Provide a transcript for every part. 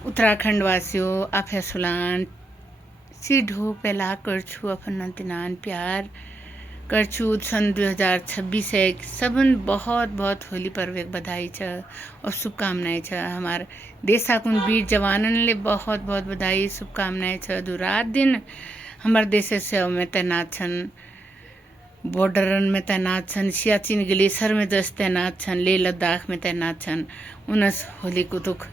उत्तराखंड वासियों आफे सुलान सीढ़ो पहला करछु अपन नंतिनान प्यार करछु सन 2026 एक सबन बहुत बहुत होली पर्व एक बधाई छ और शुभकामनाएं छ। हमार देश कुन वीर जवानन ले बहुत बहुत बधाई शुभकामनाएं छ। जो रात दिन हमार देश से में तैनात छन, बॉर्डरन में तैनात छन, सियाचिन ग्लेशियर में जस तैनात छन, लेह लद्दाख में तैनात छन। उनस होली को दुख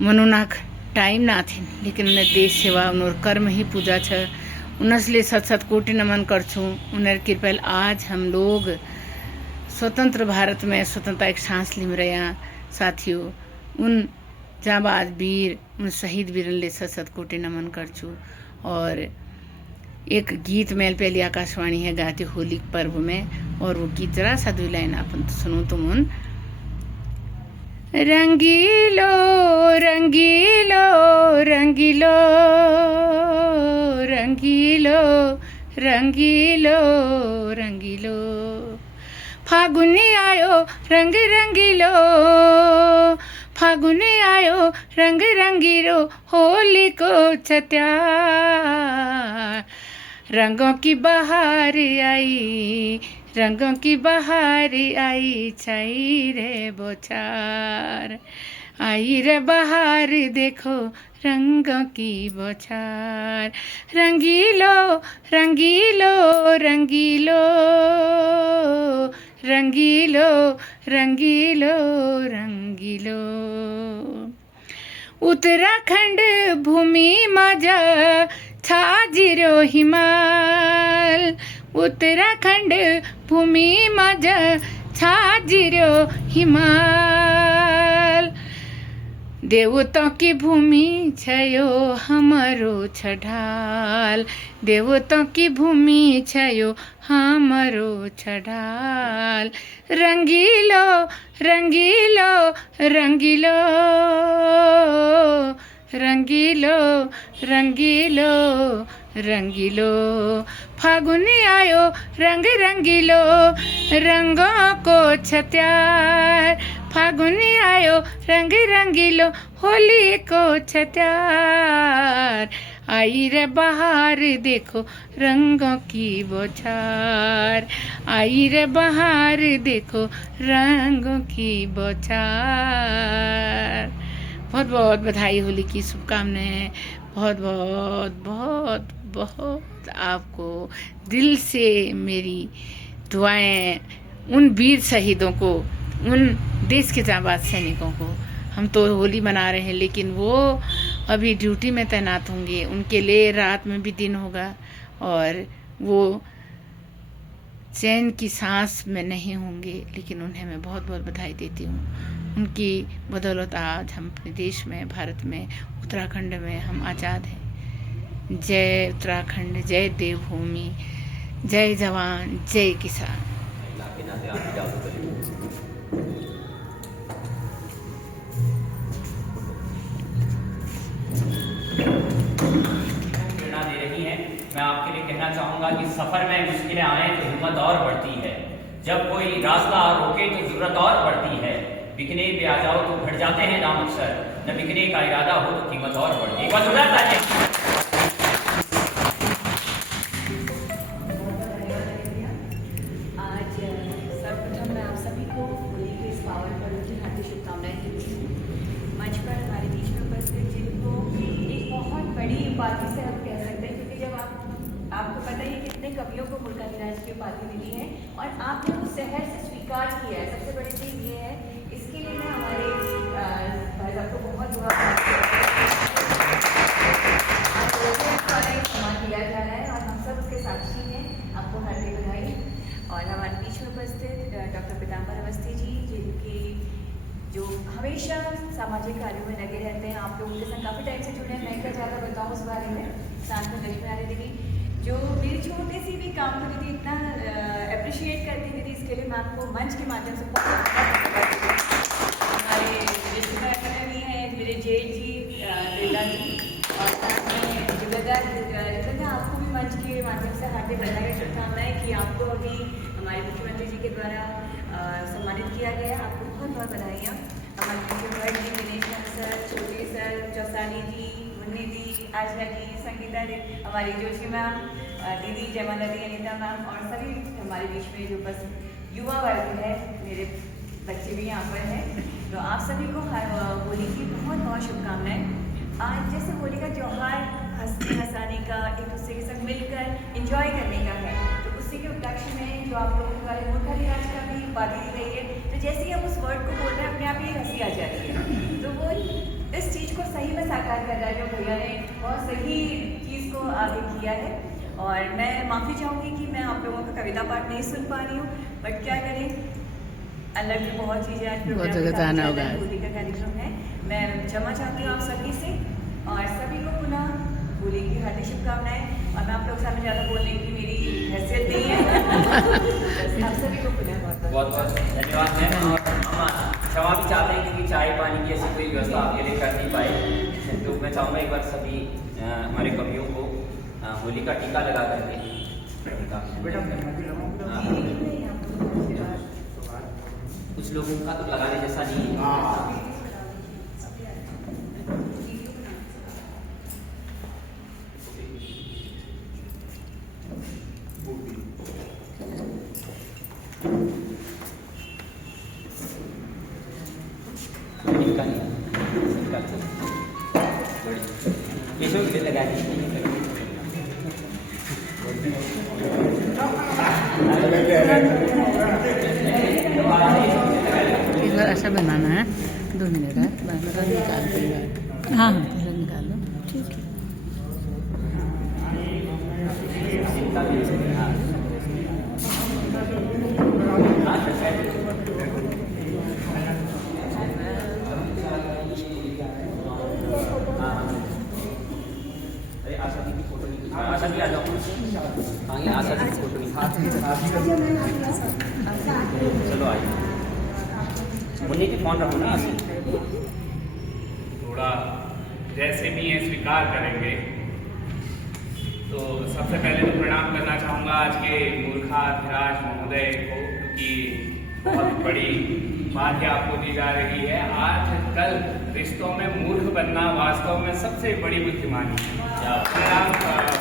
मनुनाक टाइम ना थी, लेकिन उन्हें देश सेवा उनर कर्म ही पूजा छ। उनसले सत सत कोटि नमन करछू। उनर कृपल आज हम लोग स्वतंत्र भारत में स्वतंत्रता एक सांस लिम रहे साथियों। उन जाबाज वीर, उन शहीद वीरन ले सत सत कोटि नमन करछू। और एक गीत मेल पहली आकाशवाणी है गाती होली पर्व में, और वो गीत जरा सा 2 लाइन अपन तो सुनो तुम। उन रंगीलो रंगीलो रंगीलो रंगीलो रंगीलो रंगीलो फागुनी आयो रंग रंगीलो, फागुनी आयो रंग रंगीलो, होली को छत्या रंगों की बहार आई, रंगों की बहार आई, छाई रे बौछार, आई रे बहार देखो रंगों की बौछार। रंगीलो रंगीलो रंगीलो रंगीलो रंगीलो रंगीलो उत्तराखंड भूमि मजा छाजिरो हिमाल, उत्तराखंड भूमि मजा छाजिरो हिमाल। देवतों की भूमि छयो हमारो छढाल, देवतों की भूमि छयो हमारो छढाल। रंगीलो रंगीलो रंगीलो रंगीलो रंगीलो रंगीलो फागुनी आयो रंग रंगीलो, रंगों को छत्यार, फागुनी आयो रंग रंगीलो, होली को छत्यार। आई रे बहार देखो रंगों की बौछार, आई रे बहार देखो रंगों की बौछार। बहुत बहुत बधाई, होली की शुभकामनाएं। बहुत बहुत बहुत बहुत आपको दिल से मेरी दुआएं। उन वीर शहीदों को, उन देश के जाबाज सैनिकों को। हम तो होली मना रहे हैं, लेकिन वो अभी ड्यूटी में तैनात होंगे, उनके लिए रात में भी दिन होगा, और वो चैन की सांस में नहीं होंगे। लेकिन उन्हें मैं बहुत बहुत बधाई देती हूँ। उनकी बदौलत आज हम अपने देश में, भारत में, उत्तराखंड में हम आज़ाद हैं। जय उत्तराखंड, जय देवभूमि, जय जवान, जय किसान। प्रेरणा दे रही हैं। मैं आपके लिए कहना चाहूँगा कि सफ़र में मुश्किलें आए तो हिम्मत और बढ़ती है, जब कोई रास्ता रोके तो ज़रूरत और बढ़ती है। बिकने पे आ जाओ तो घट जाते हैं दाम अक्सर, न बिकने का इरादा हो तो कीमत और बढ़ती है। बस हो जाता है। आज सर्वप्रथम मैं आप सभी को होली के इस पावन पर्व की हार्दिक शुभकामनाएं देती हूँ। मंच पर हमारे बीच में उपस्थित जिनको एक बहुत बड़ी उपाधि से हम कह सकते हैं, क्योंकि जब आपको पता ही कितने कवियों को मुल्तानी की उपाधि मिली है और आपने उस शहर से स्वीकार किया है, सबसे बड़ी चीज़ ये है। इसके लिए मैं हमारे भाई साहब को बहुत बहुत सम्मान दिया जा रहा है और हम सब उसके साक्षी हैं। आपको हार्दिक बधाई। और हमारे बीच में उपस्थित डॉक्टर पीताम्बर अवस्थी जी, जिनकी जो हमेशा सामाजिक कार्यों में लगे रहते हैं। आप लोगों के साथ काफ़ी टाइम से जुड़े हैं, मैं क्या ज़्यादा बताऊँ उस बारे में। साथ में लक्ष्मी नारायण दीदी जो मेरी छोटे सी भी काम को दीदी इतना अप्रिशिएट करती थी, इसके लिए मैं आपको मंच के माध्यम से हमारे रिश्तेदार भी हैं, मेरे जेठ जी, लीला जी, और साथ में जुगेदार आपको भी मंच के माध्यम से हार्दिक बधाई और शुभकामनाएं कि आपको अभी हमारे मुख्यमंत्री जी के द्वारा सम्मानित किया गया। आपको बहुत बहुत बधाइयाँ। हमारे मुख्यमंत्री दिनेश सर, छोटे आशा जी, संगीता जी, हमारी जोशी मैम, दीदी जयमाला दी, अनीता मैम और सभी हमारे बीच में जो बस युवा वर्ग है, मेरे बच्चे भी यहाँ पर हैं। तो आप सभी को होली की बहुत बहुत शुभकामनाएं। आज जैसे होली का त्यौहार हंसने हंसाने का, एक दूसरे के साथ मिलकर एंजॉय करने का है, तो उसी के उपलक्ष्य में जो आप लोगों के बारे में आज का भी बात दी गई है, तो जैसे ही हम उस वर्ड को बोल रहे हैं अपने आप ही हंसी आ जाती है। तो वो इस चीज़ को सही में साकार कर रहा है जो भैया ने बहुत सही चीज़ को आगे किया है। और मैं माफ़ी चाहूँगी कि मैं आप लोगों का कविता पाठ नहीं सुन पा रही हूँ, बट क्या करें, अलग भी बहुत चीज़ें आज बहुत जगह जाना होगा। होली का कार्यक्रम है। मैं क्षमा चाहती हूँ आप सभी से और सभी को पुनः होली की हार्दिक शुभकामनाएं। और मैं आप लोग सामने ज़्यादा बोलने की मेरी हैसियत नहीं है। आप सभी को पुनः बहुत बहुत धन्यवाद मैम। और हम क्षमा भी चाहते हैं क्योंकि चाय पानी की ऐसी कोई व्यवस्था आपके लिए कर नहीं पाए। तो मैं चाहूँगा एक बार सभी हमारे कवियों को होली का टीका लगा करके कुछ लोगों का तो लगाने जैसा नहीं है। एक बार ऐसा बनाना है, 2 मिनट है, निकाल दूँगा। हाँ हाँ पहले निकाल लो, ठीक है। आशा भी आ जाओ। आगे आशा की फोटो चलो आइए। मुन्नी की फोन रखो ना। थोड़ा जैसे भी ये स्वीकार करेंगे। तो सबसे पहले तो प्रणाम करना चाहूँगा आज के मूर्खाधिराज महोदय को, क्योंकि बहुत बड़ी बात आपको दी जा रही है। आज कल रिश्तों में मूर्ख बनना वास्तव में सबसे बड़ी बुद्धिमानी है। अगर आप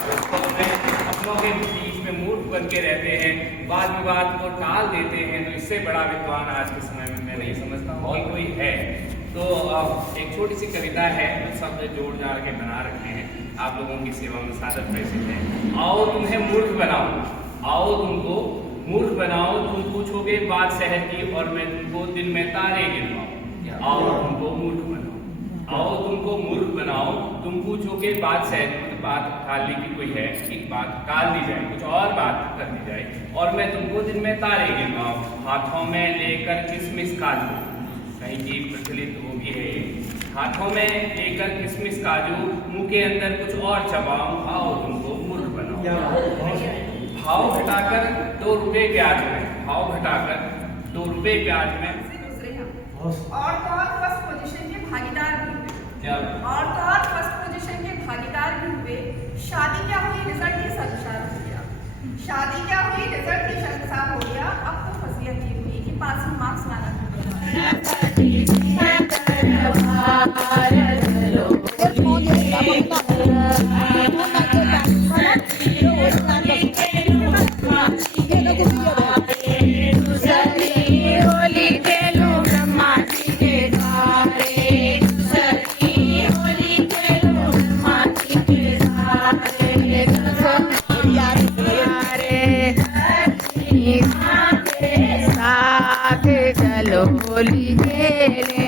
रिश्तों में अपनों के बीच में मूर्ख बन के रहते हैं, वाद विवाद को टाल देते हैं, तो इससे बड़ा विद्वान आज के समय में मैं नहीं समझता हूँ कि कोई है। तो एक छोटी सी कविता है, शब्द जोड़ जाड़ के बना रखे हैं, आप लोगों की सेवा में सादर प्रेषित है। आओ तुम्हें मूर्ख बनाओ, आओ तुमको मूर्ख बनाओ, तुम पूछोगे बात शहर की और मैं तुमको दिन में तारे गिनवाऊं। आओ तुमको मूर्ख बनाओ, आओ तुमको मूर्ख बनाओ, तुम पूछोगे बात शहर की, बात टालने की कोई है कि बात टाल दी जाए, कुछ और बात कर दी जाए, और मैं तुमको दिन में तारे गिनवाऊं। हाथों में लेकर किसमिस काजू, कहीं की प्रचलित वो भी है, हाथों में लेकर किसमिस काजू, मुंह के अंदर कुछ और चबाऊं। आओ तुमको मूर्ख बनाओ। भाव घटाकर 2 रुपए ब्याज में, भाव घटाकर 2 रुपए ब्याज में और तो और फर्स्ट पोजीशन के भागीदार भी हुए। और तो और फर्स्ट पोजीशन के भागीदार भी हुए। शादी क्या हुई, रिजल्ट ही शर्मसार हो गया। शादी क्या हुई, रिजल्ट ही शर्मसार हो गया। अब तो फजीयत ये हुई कि पासिंग मार्क्स लाना चलो होली खेले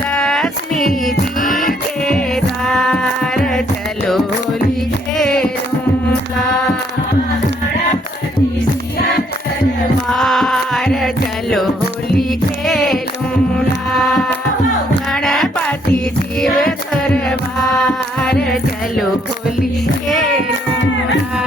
लक्ष्मी जी के द्वार, चलो होली खेलूंगा बार, चलो होली खेलूंगा गणपति शिव दरबार, चलो होली खेलूंगा।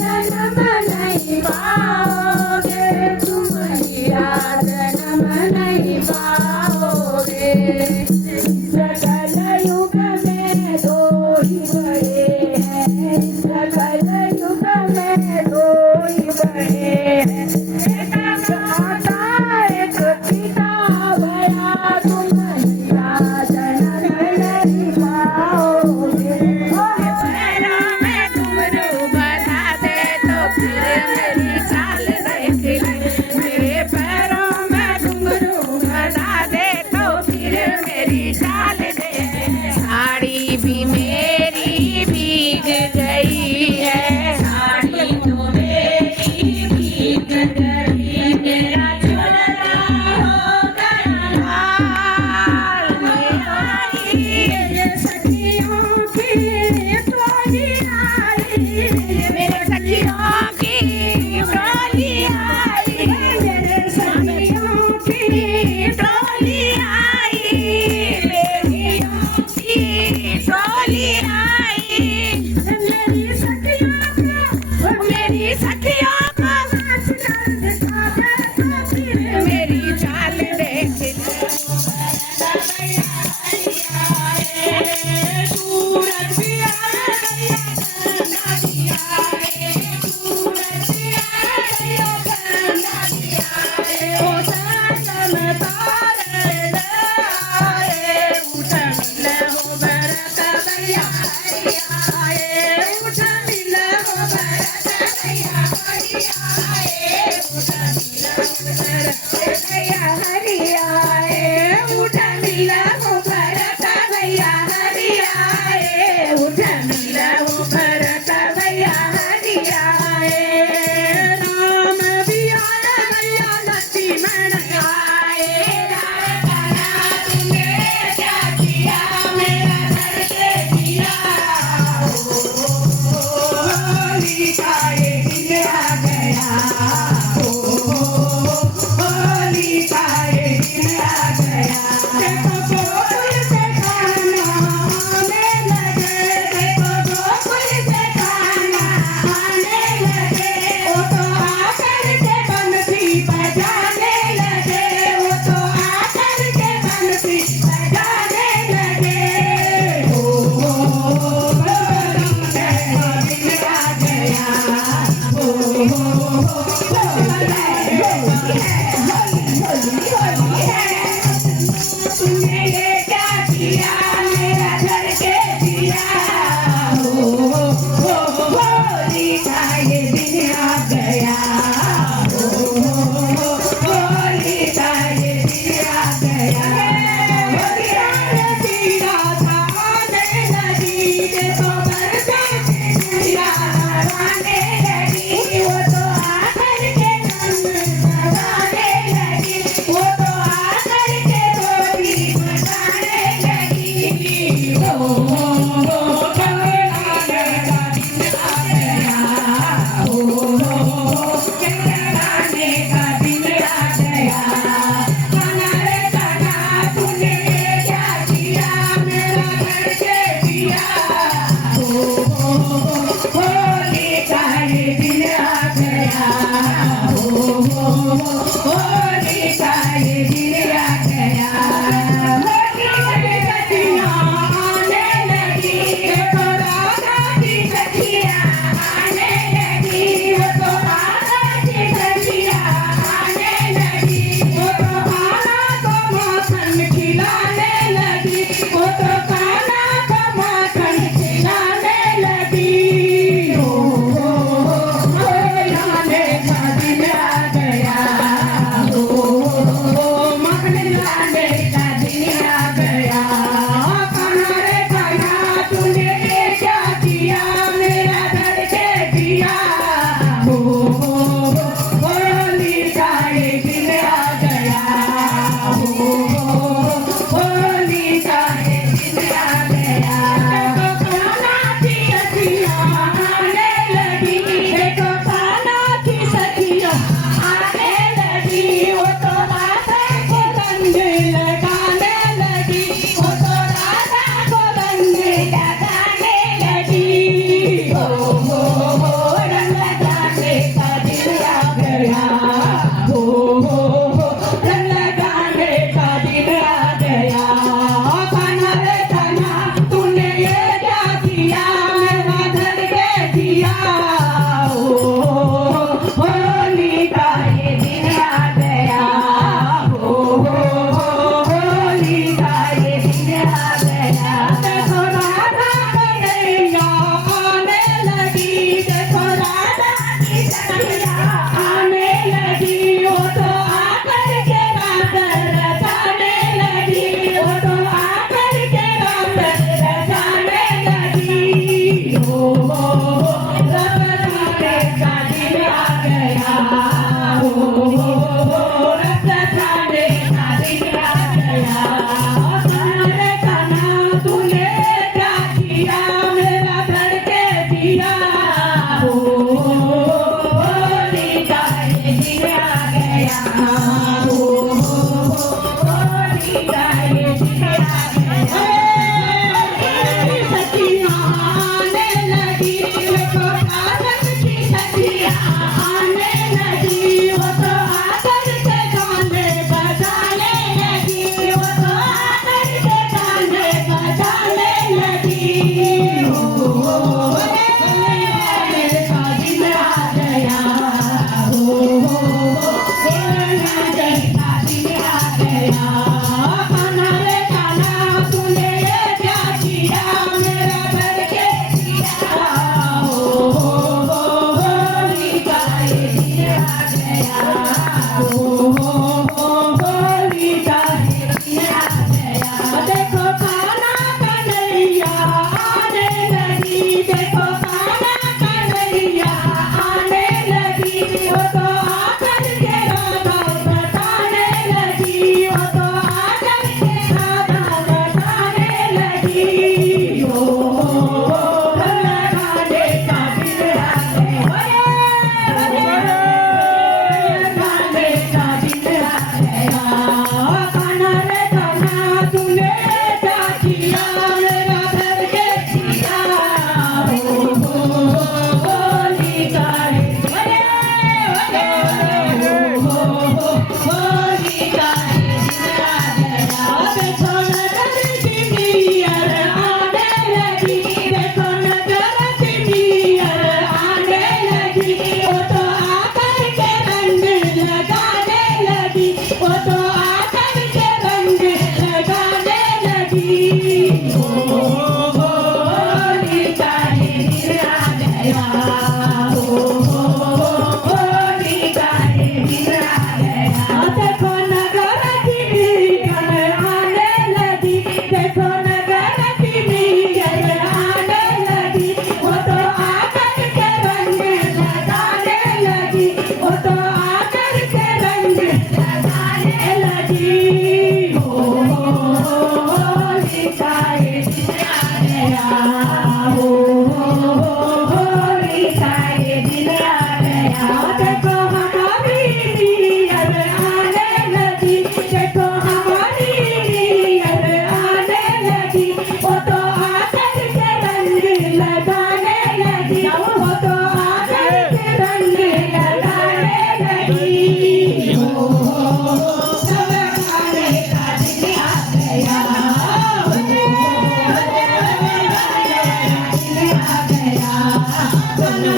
जन्म नहीं पाओ युग में कोई बड़े एक माता एक पिता भया तुम जनन नहीं पाओगे पैरों में घुंघरू बना दे तो फिर मेरी चाल देख ले मेरे पैरों में घुंघरू बना दे तो फिर मेरी चाल दे साड़ी भी मेरी भीग गई है साड़ी तो मेरी भीग गई मेरा चुनरा हो गया लाल मेरी सखियों की टोली आई मेरे सखियों की टोली आई मेरे सखियों की टोली आई मेरी की टोली आई मेरी सखियों को मेरी सखियों को मेरी चाल देख सूरज भी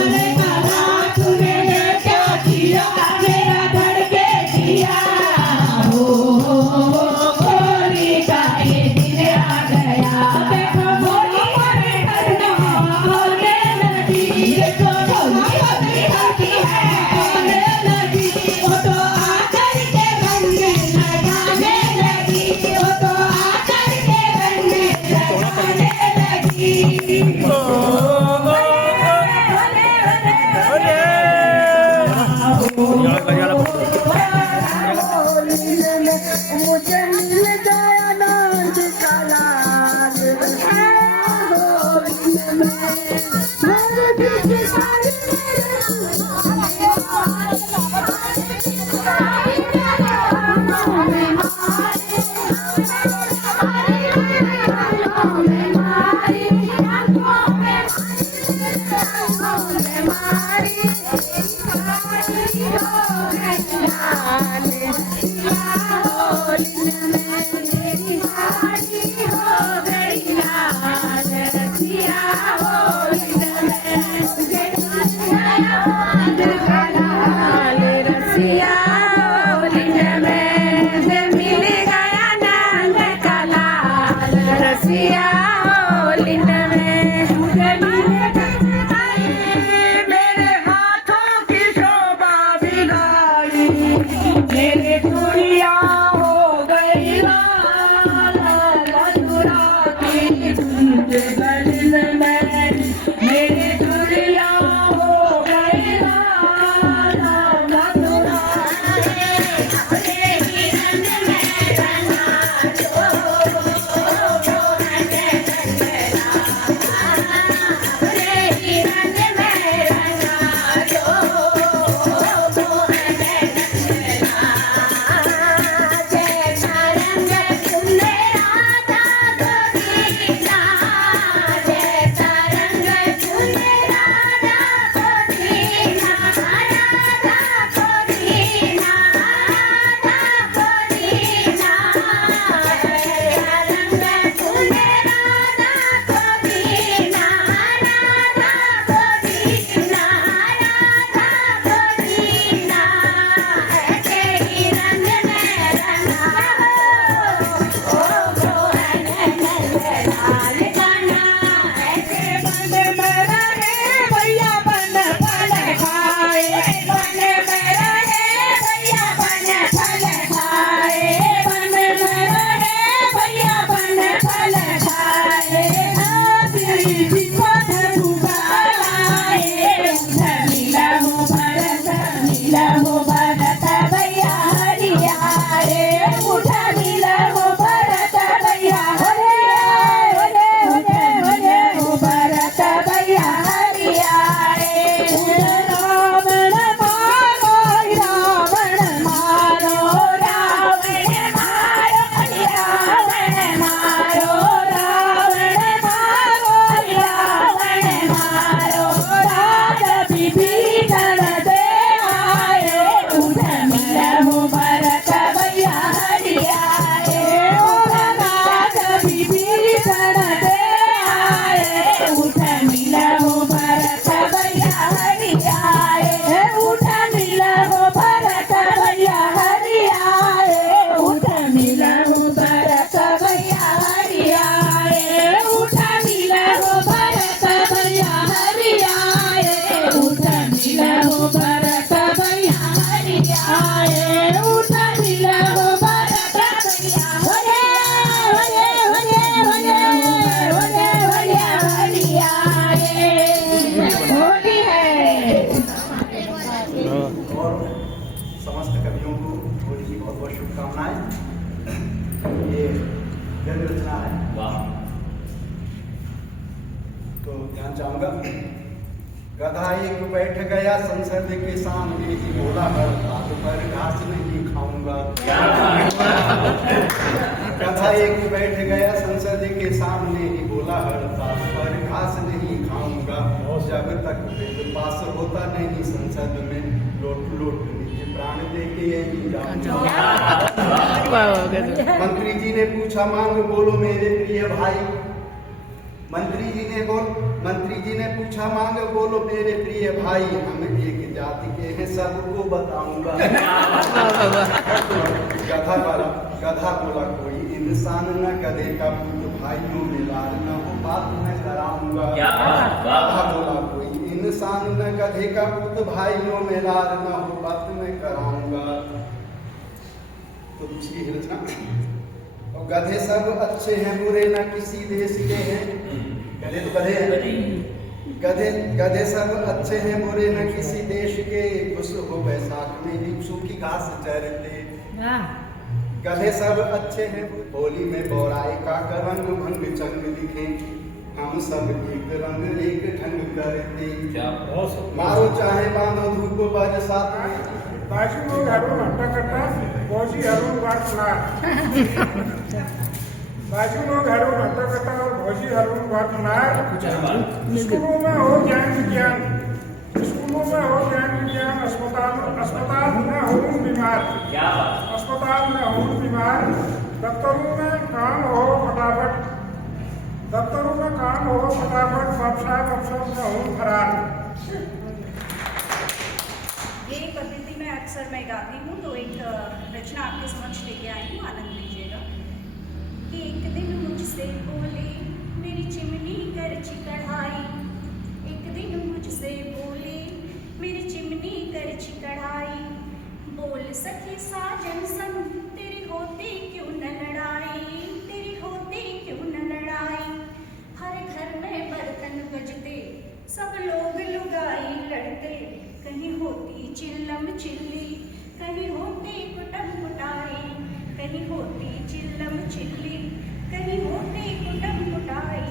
हमारे काला तूने क्या किया मेरा धड़के दिया हो होली का ये दिन आ गया देखो होली हरे करना होने लगी देखो होली हरे होती है होने लगी वो तो आकर के रंग लगाने लगी वो तो आकर के रंग लगाने लगी मुझे मिल गया नंद का लाल मेरे चूड़िया हो गई लाल मथुरा की कुंज गलिन में मेरे चूड़िया हो गई लाल मथुरा समस्त कवियों को होली की बहुत बहुत शुभकामनाएं। ये गद्य रचना है, वाह। तो ध्यान चाहूंगा। गधा एक बैठ गया संसद के सामने ही बोला हर बात पर घास नहीं खाऊंगा। गधा एक बैठ गया संसद के सामने ही बोला हर बात पर घास नहीं खाऊंगा। जब तक वेद पास होता नहीं संसद में लोट लोट नीचे प्राण देके नहीं जाऊंगा। मंत्री जी ने पूछा मांग बोलो मेरे प्रिय भाई। मंत्री जी ने पूछा मांग, बोलो मेरे प्रिय भाई, हम एक जाति के हैं सबको बताऊंगा। गधा बोला कोई इंसान न गधे का पुत्र, भाइयों में लाल न हो बात मैं कराऊंगा। गधा बोला कोई इंसान न गधे का पुत्र, भाइयों में लाल न हो बात मैं कराऊंगा। तो दूसरी रचना, और गधे सब अच्छे हैं बुरे न किसी देश के हैं। गधे तो गधे हैं। गधे सब अच्छे हैं बुरे न किसी देश के, खुश हो बैसाख में भी सूखी घास चरते। गधे सब अच्छे हैं, होली में बौराई का रंग भंग चंग दिखे, हम सब एक रंग एक ढंग करते। मारो चाहे बांधो धूप बरसात में, बाजू लोग हरो घंटा करता भौजी हरो बात सुना। बाजू लोग हरो घंटा करता और भौजी हरो बात सुना। स्कूलों में हो ज्ञान विज्ञान, स्कूलों में हो ज्ञान विज्ञान, अस्पताल में हो बीमार, अस्पताल में हो बीमार, दफ्तरों में काम हो फटाफट, दफ्तरों में काम हो फटाफट, अफसर में हो फरार। ये पद्धति में अक्सर मैं गाती हूँ, तो एक रचना आपके समक्ष लेके आई हूँ, आनंद लीजिएगा। एक दिन मुझसे बोले मेरी चिमनी करछी कढ़ाई, एक दिन मुझसे बोले मेरी चिमनी करछी कढ़ाई, बोल सखी साजन संग तेरी होती क्यों न लड़ाई, तेरी होती क्यों न लड़ाई। हर घर में बर्तन बजते सब लोग लुगाई लड़ते, कहीं होती चिल्लम चिल्ली, कहीं होती कुटम कुटाई, कहीं होती चिल्लम चिल्ली, कहीं होती कुटम कुटाई।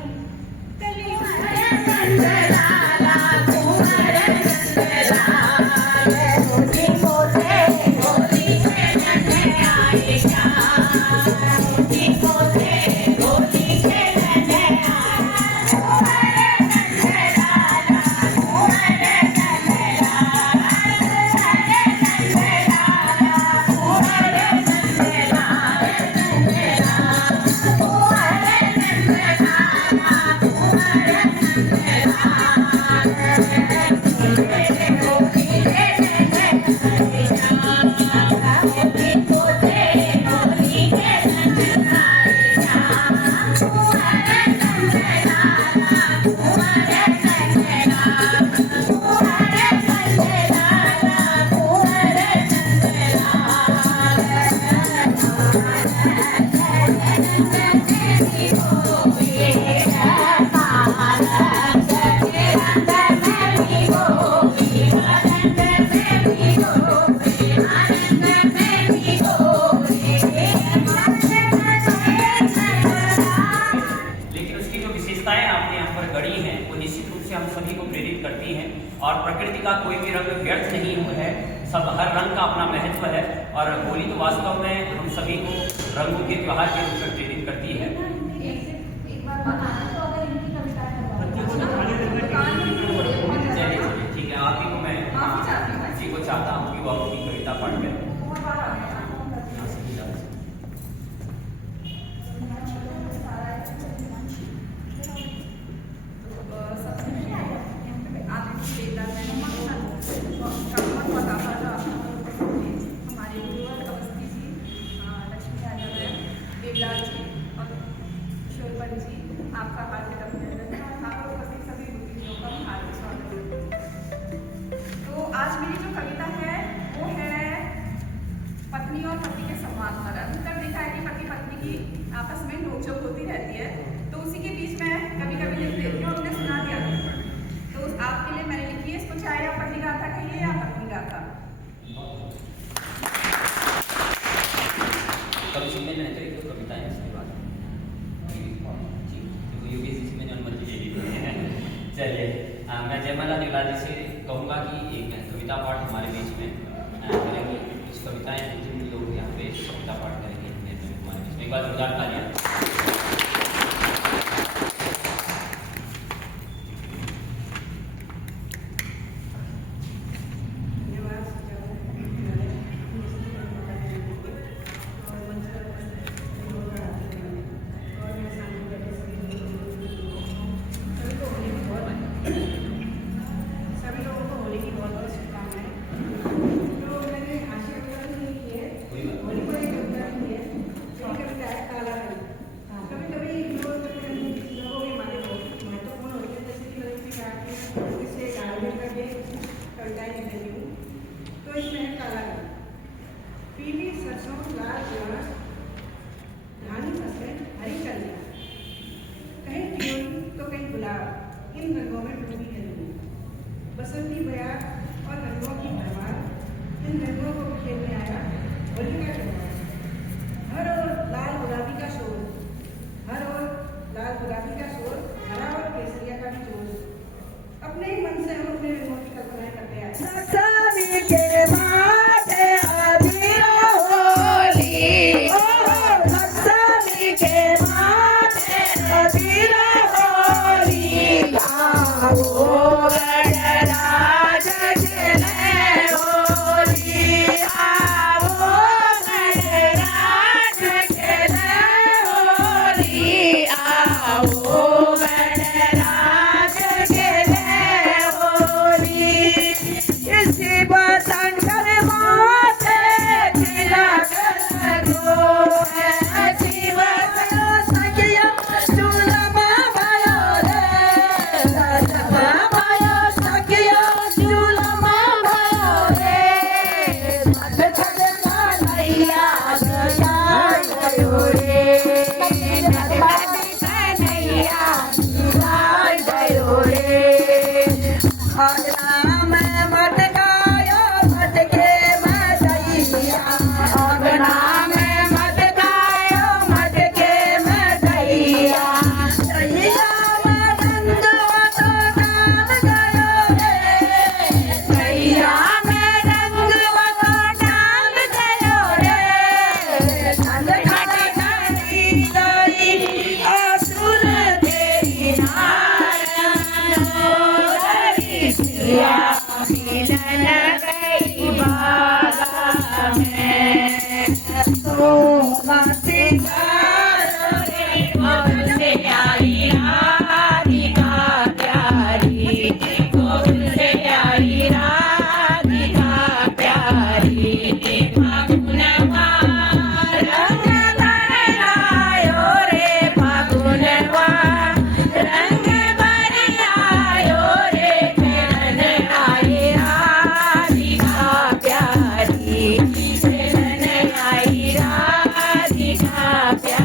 और प्रकृति का कोई भी रंग व्यर्थ नहीं है, सब हर रंग का अपना महत्व है। और होली तो वास्तव में हम सभी को रंगों के त्योहार के रूप में प्रेरित करती है। चलिए ठीक है, आप ही को मैं जी को चाहता हूँ कि वो अपनी कविता पढ़ करें। आपका हार्दिक अभिनंदन, आपको उपस्थित सभी बुद्धिजीवियों का हार्दिक स्वागत है। तो आज मेरी जो कविता है वो है पत्नी और पति के संवाद पर। अधिकतर देखा है कि पति पत्नी की आपस में नोकझोंक होती रहती है, तो उसी के बीच में कभी कभी लिख देती हूँ, अपने सुना दिया। तो आपके लिए मैंने लिखी है इसको, चाहे आप पति गाथा कहिए या पत्नी गाथा। कभी सुनने में तो कविताएं इसके बाद चलिए, मैं जयमाला निगलानी से कहूँगा कि एक कविता पाठ हमारे बीच में करेंगी। कुछ कविताएं जिन लोग यहाँ पे कविता पाठ करेंगे हमारे बीच में। एक बार जोरदार तालियां। तो इसमें है काला रंग, पीली सरसों, लाल गुलाब, धानी फसलें, हरी कलियां, कहीं पियोली तो कहीं गुलाब, इन रंगों में डूबी है दुनिया। बसंती बयार और रंगों की भरमार, इन रंगों को खेलने आया होली का त्योहार। हर ओर लाल गुलाबी का शोर, हर ओर लाल गुलाबी का शोर, हरा और केसरिया का भी जोर। अपने ही मन से हम अपने रंगों की कल्पनाएं करते हैं। समी के माथे अबीर होली, समी के माथे अबीर होली, आओ गणराज खेले होली, आओ गणराज खेले होली, आओ गणराज खेले होली। इसी बसंतर माथे तिलक लगो है, शिव सखिया चूलमा भयो रे, सजमा भयो सखिया चूलमा भयो रे, छग छग कन्हैया गया गयो रे, छग छग कन्हैया गयो रे। अंगना में मटकायो मटके मटैया, अंगना में मटकायो मटके मटैया, दैया में रंगवा तो डाल गयो रे, दैया में रंगवा तो डाल गयो रे, छग छग करी गई असुर तेरी नारायण होरी, सिया मिलन गई बाला में, सोना सिंगार रे गोकुल से आई राधिका प्यारी, गोकुल से आई राधिका प्यारी, फागुनवा रंग बरसायो रे, फागुनवा रंग बरसायो रे, खेलन आई राधिका प्यारी, खेलन आई राधिका प्यारी।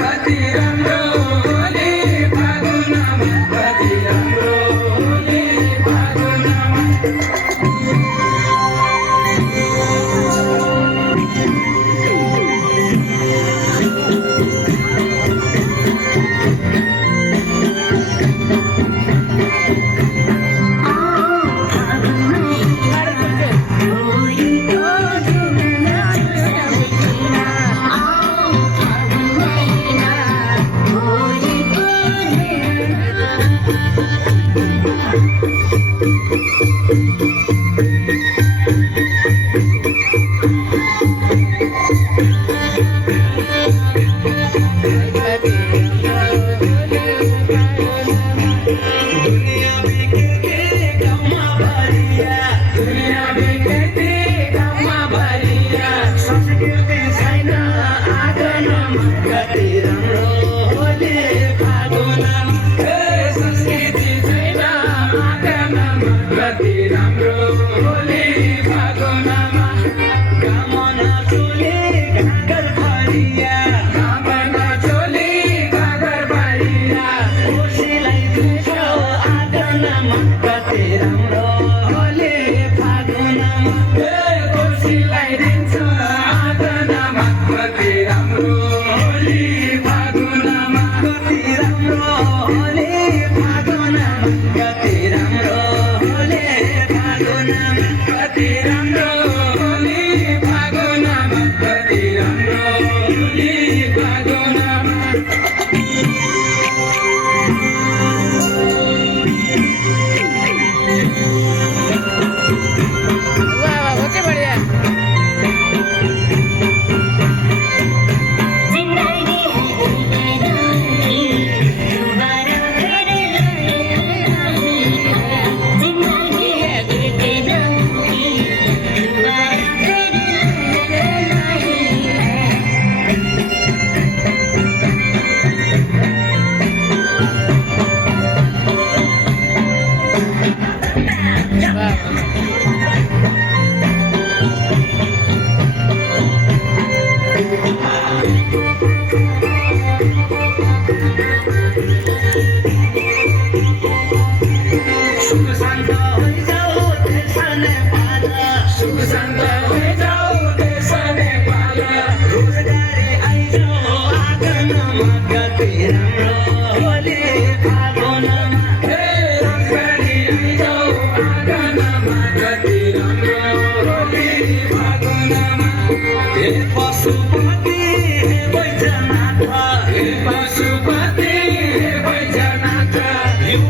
Kati ramro, holy Paguna.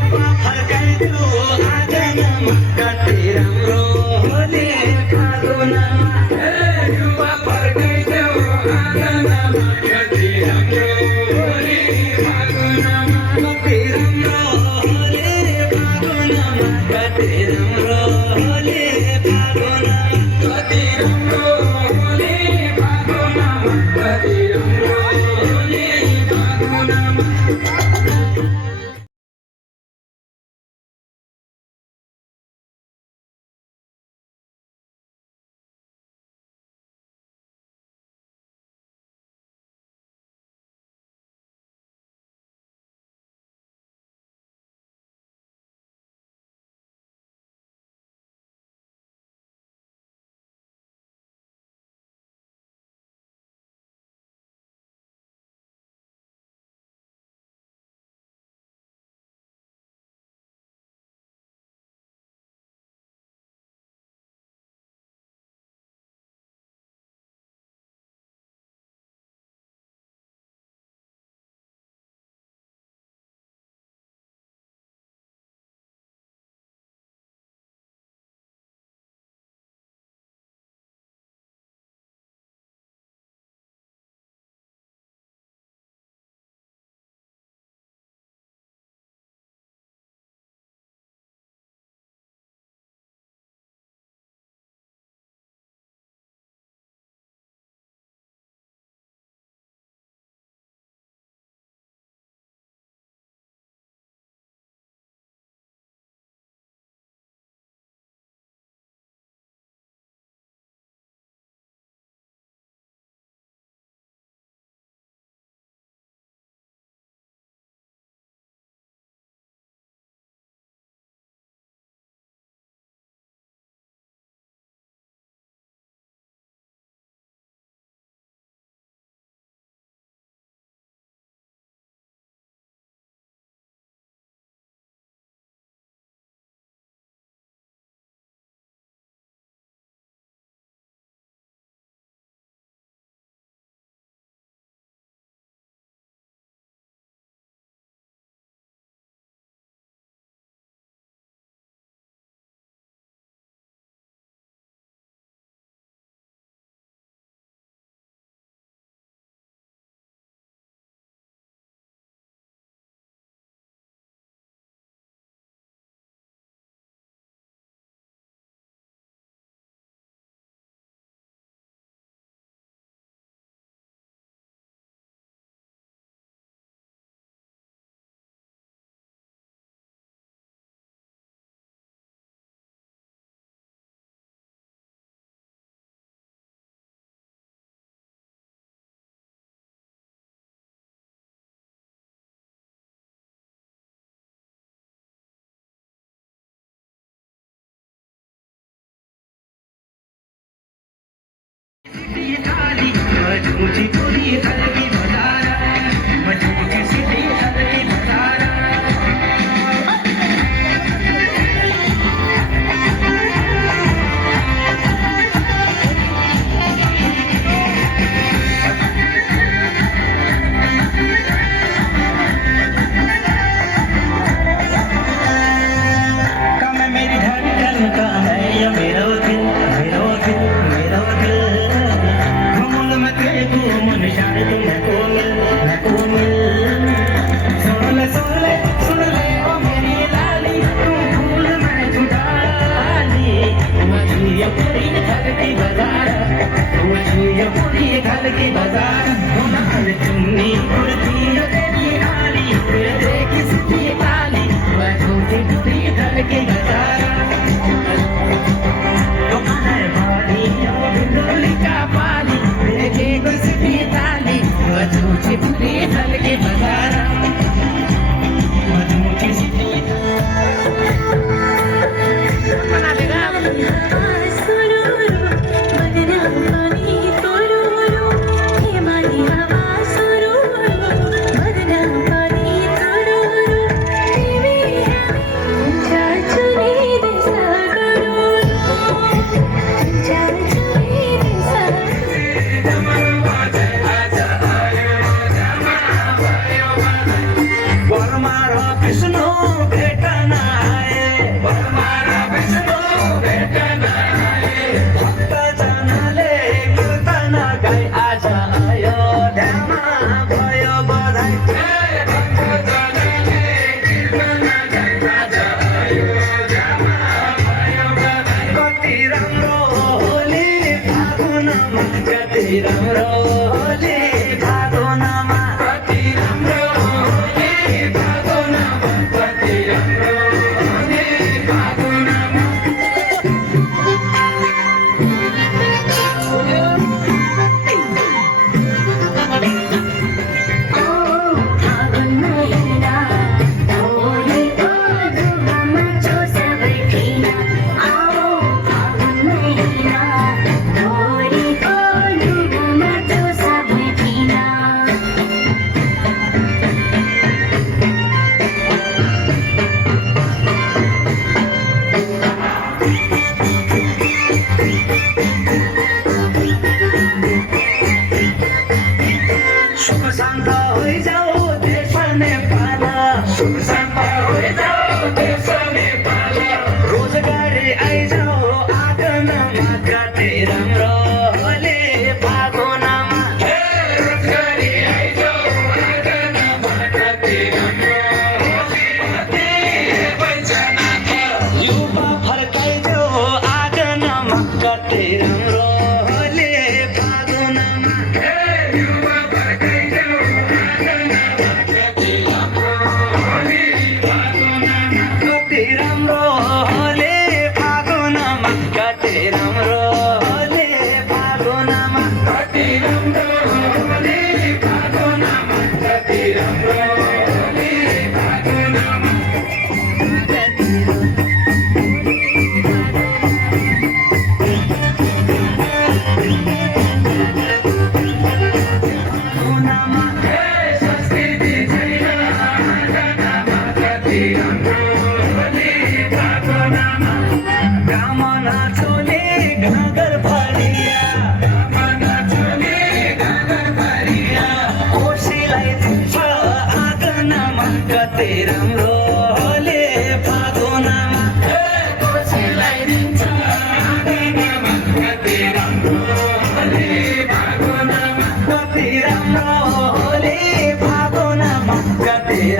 फर्काइदियो आँगनमा कति राम्रो होली फागुन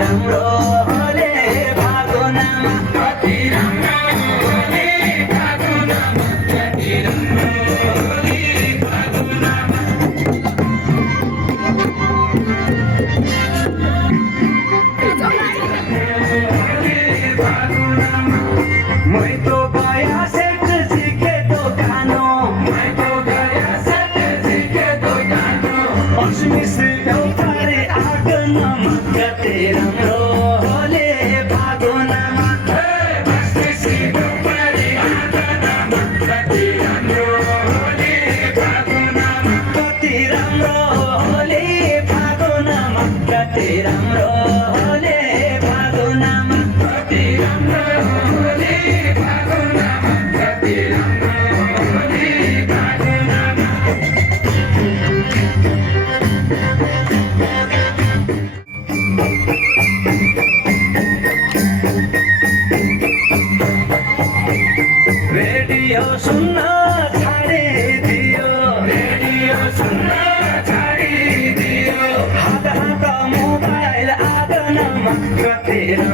राम्रो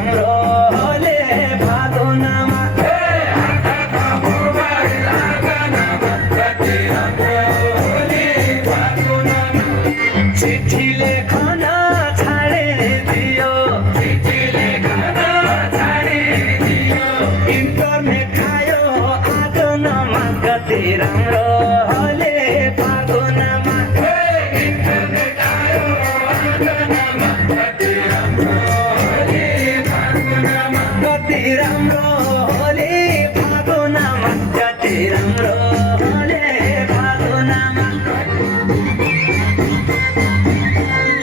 राम्रो होले फागुनमा चिठी लेखन छाडिदियो इन्टरनेट खायो आँगनमा कति राम्रो होले फागुनमा कति राम्रो होले फागुनमा कति राम्रो होले फागुनमा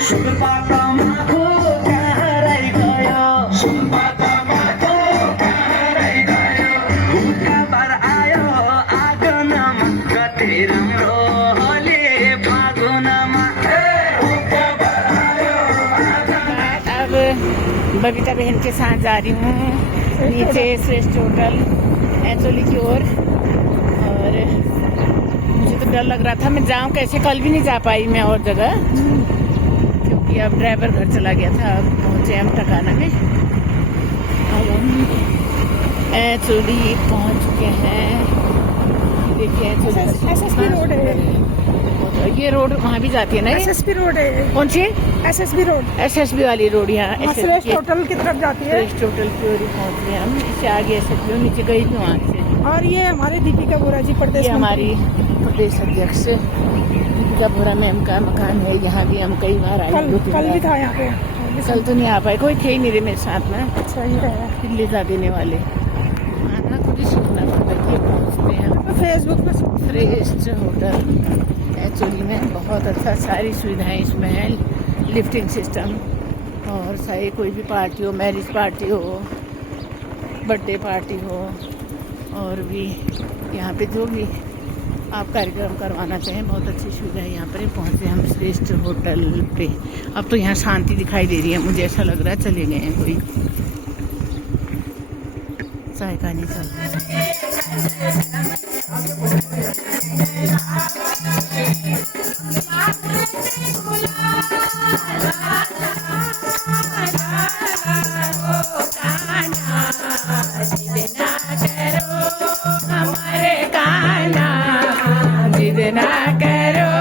सुनपातामाको कहाँ गयो सुनपातामाको कहाँ गयो उकाबार आयो आँगनमा कति राम्रो होले फागुनमा उकाबार आयो अब बबीता बहन के साथ जा रही हूँ नीचे श्रेष्ठ होटल ऐचोली की ओर। और मुझे तो डर लग रहा था मैं जाऊँ कैसे, कल भी नहीं जा पाई मैं और जगह, क्योंकि अब ड्राइवर घर चला गया था। अब पहुँचे हम टकाना में। अब हम ऐचोली पहुँच चुके हैं। देखिए एसएसबी रोड है, ये रोड वहाँ भी जाती है ना, एसएसबी रोड है, कौन सी एसएसबी रोड, एसएसबी वाली रोड यहाँ श्रेष्ठ होटल की तरफ जाती है। श्रेष्ठ होटल की ओर पहुँच गए हम। इससे आगे एसएसबी नीचे गई भी वहाँ से। और ये हमारे दीपिका बोरा जी प्रदेश ये हमारी प्रदेश अध्यक्ष दीपिका बोरा मैम का मकान है। यहाँ भी हम कई बार आए, कल भी था यहाँ पे। कल तो नहीं आ पाए, कोई थे ही नहीं मेरे साथ में। सही है, फिर ले जा देने वाले आना खुद ही सीखना पड़ता है। पहुँचते हैं फेसबुक पे श्रेष्ठ होटल ऐचोली में। बहुत अच्छा, सारी सुविधाएं इसमें हैं, लिफ्टिंग सिस्टम और चाहे कोई भी पार्टी हो, मैरिज पार्टी हो, बर्थडे पार्टी हो, और भी यहाँ पे जो भी आप कार्यक्रम करवाना चाहें, बहुत अच्छी सुविधा है यहाँ पर। पहुँचे हम श्रेष्ठ होटल पे। अब तो यहाँ शांति दिखाई दे रही है, मुझे ऐसा लग रहा है चले गए हैं कोई। चाय पानी चल रहा है। हमारे गाना जिद ना करो,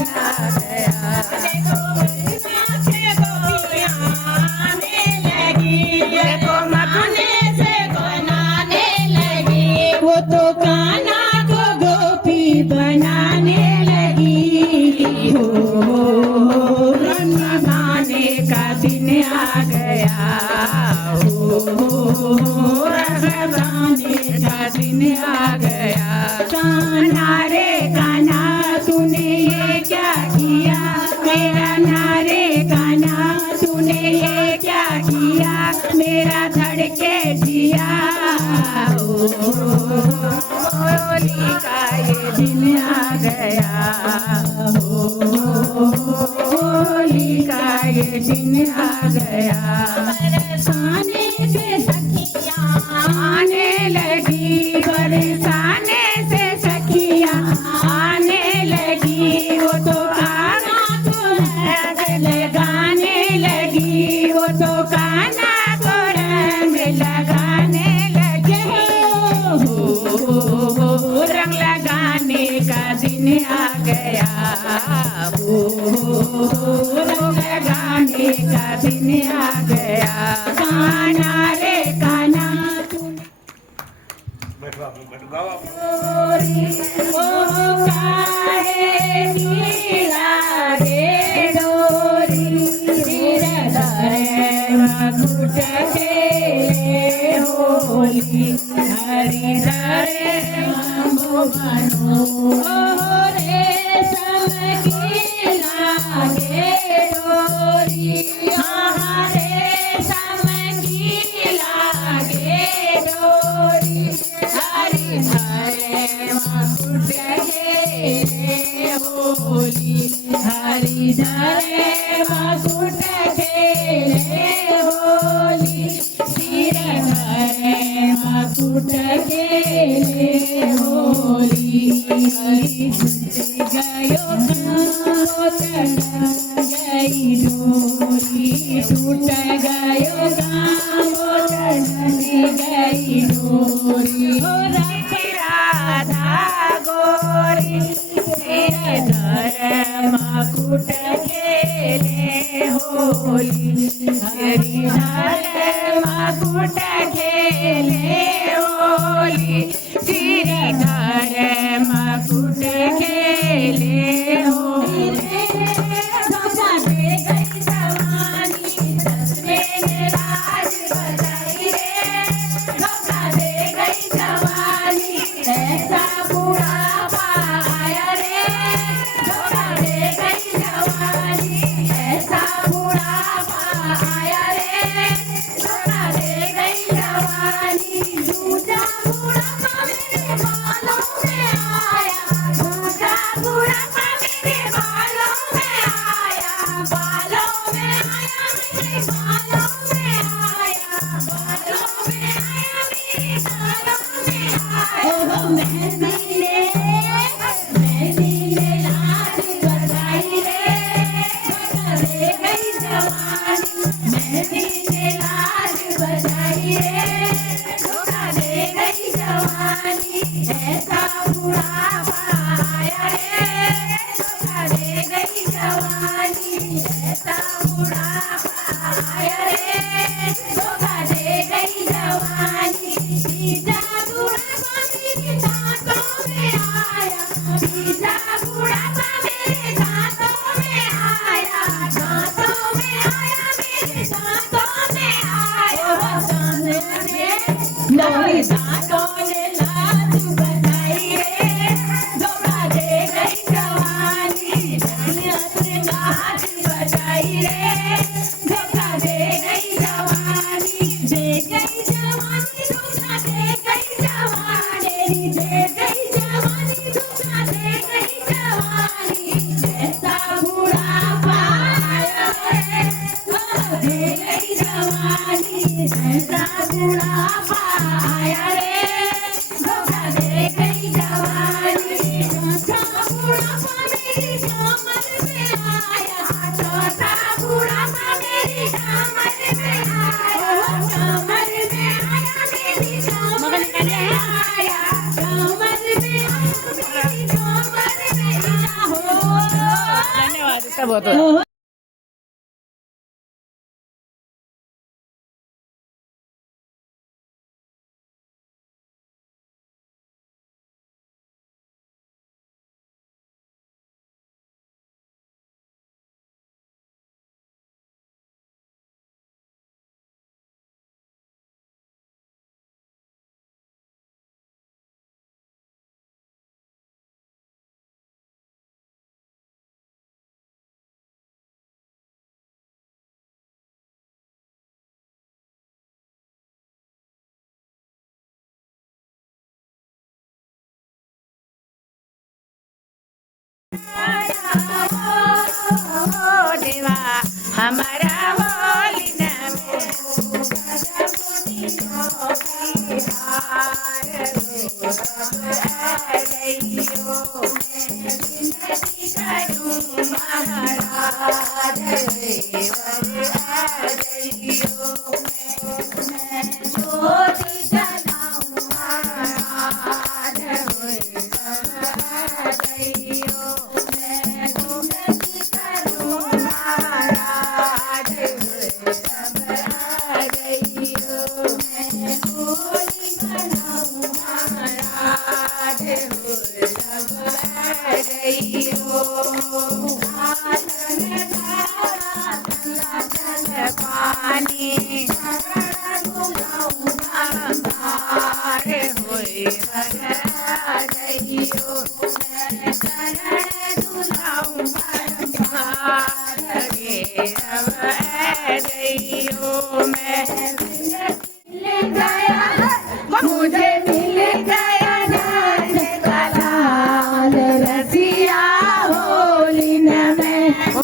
आ गया देखो मदीना से गोपियां आने लगी देखो मखने से बनाने लगी वो तो कान्हा को गोपी बनाने लगी हो रंग भाने का दिन आ गया हो रंग भाने का दिन आ गया कान्हा रे कान्हा तूने ये क्या किया मेरा नारे कान्हा तूने ये क्या किया मेरा धड़के दिया होली का ये दिन आ गया होली का ये दिन आ गया बरसाने से सखियां आने लगी बरसाने से सखियां आने लगी वो तो कान्हा को रंग लगाने लगी वो तो कान्हा को रंग लगाने लगे हो रंग लगाने का दिन आ गया हो रंग लगाने का दिन आ गया कान्हा रे कान्हा डोरी ओ काहे नीला रे डोरी सिर धरे मकुट के होली हरि धरे मनो रे समगीला गे डोरी रे समगीला गे डोरी हरि धरे मकुट के होली हरि धरे मकुट के होली सिर धरे मकुट के होली हरि गयो गई डोरी टूट गयो गाँव गई डोरी हो राधा गोरी सिर धर मकुट खेले होली हरि धर मकुट खेले होली सिर धर मकुट खेले होली धोखा दे गई जवानी ससुरे राज बजाई रे धोखा दे गई जवानी ऐसा बुढ़ापा आया रे धोखा दे गई जवानी ऐसा बुढ़ापा आया रे धोखा दे गई जवानी झूठा बुढ़ापा मेरे बालों में आया झूठा बुढ़ापा मेरे बालों में आया बालों में आया मेरे बालों में आया बालों में आया मेरे बालों में आया ओ मेहंदी ने लाज बजाई रे धोखा दे गई जवानी मेहंदी ने लाज बजाई रे धोखा दे गई जवानी ऐसा बुढ़ापा आया रे धोखा दे गई जवानी ऐसा बुढ़ापा आया रे धोखा दे गई जवानी सीधा बुढ़ापा मेरे दांतों में आया सीधा बुढ़ापा मेरे दांतों में आया दांतों में आया मेरे दांतों में आया मेरे दांतों ने लाज बजाई रे धोखा दे गई जवानी लाज बजाई रे धोखा दे गई जवानी धोखा दे गई जवानी दे गई जवानी धोखा दे गई जवानी ऐसा बुढ़ापा आया रे धोखा दे गई जवानी ऐसा बुढ़ापा आया रे धोखा दे गई जवानी चौथा बुढ़ापा मेरी कमर में आया चौथा बुढ़ापा मेरी कमर में आया कमर में आया मेरी कमर में आया कमर में आया मेरी कमर में आया हो सब होता देवा हमारा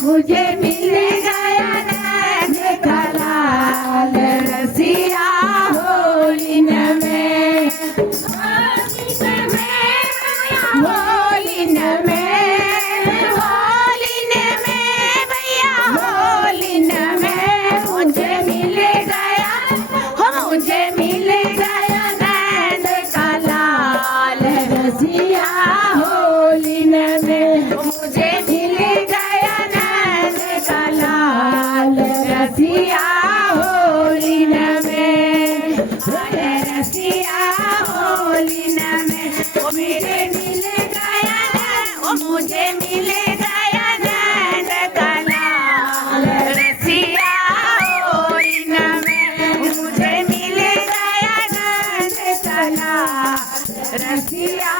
मुझे मिल गया नैन का लाल रसिया होलिन में होलिन में भैया होलिन में मुझे मिल गया मुझे मिल गया नैन का लाल रसिया होलिन में मुझे मिल गया रसिया होलिन में रसिया होलिन में वो मेरे मिल गया वो मुझे मिल गया नैन का लाल रसिया होलिन में मुझे मिल गया नैन का लाल रसिया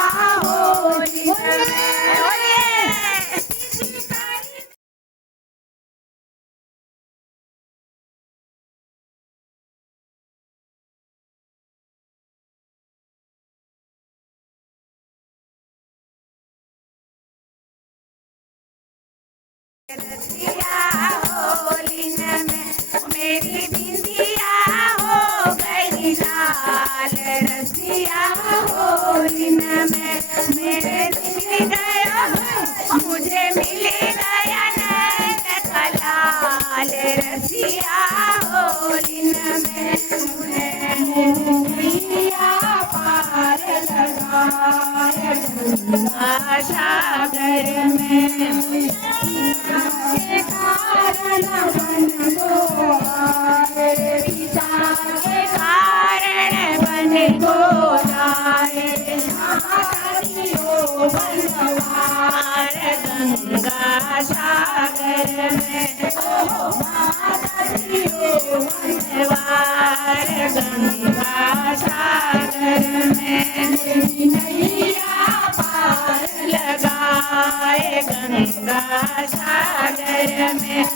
होलिन में रसिया होलिन में मेरी बिंदिया हो गई लाल रसिया होलिन में मेरे दिल गया मुझे मिल गया नैन का लाल रसिया होलिन में पार लगाए सागर में कारण बन गो बनवार गंगा सागर में बनवार गंगा सागर में नैया पार लगाए गंगा सागर में